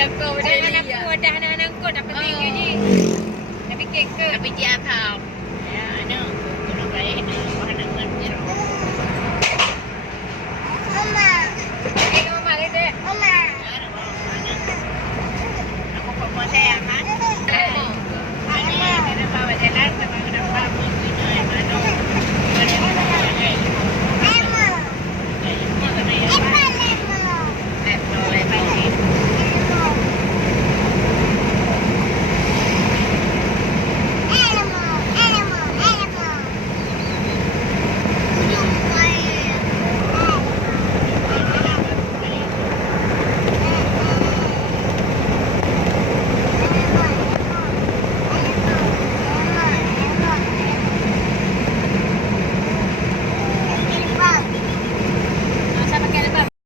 jaga benda ni. Anak aku dah anak-anak kau dah penting je. Nak fikir ke? Tapi dia tahu.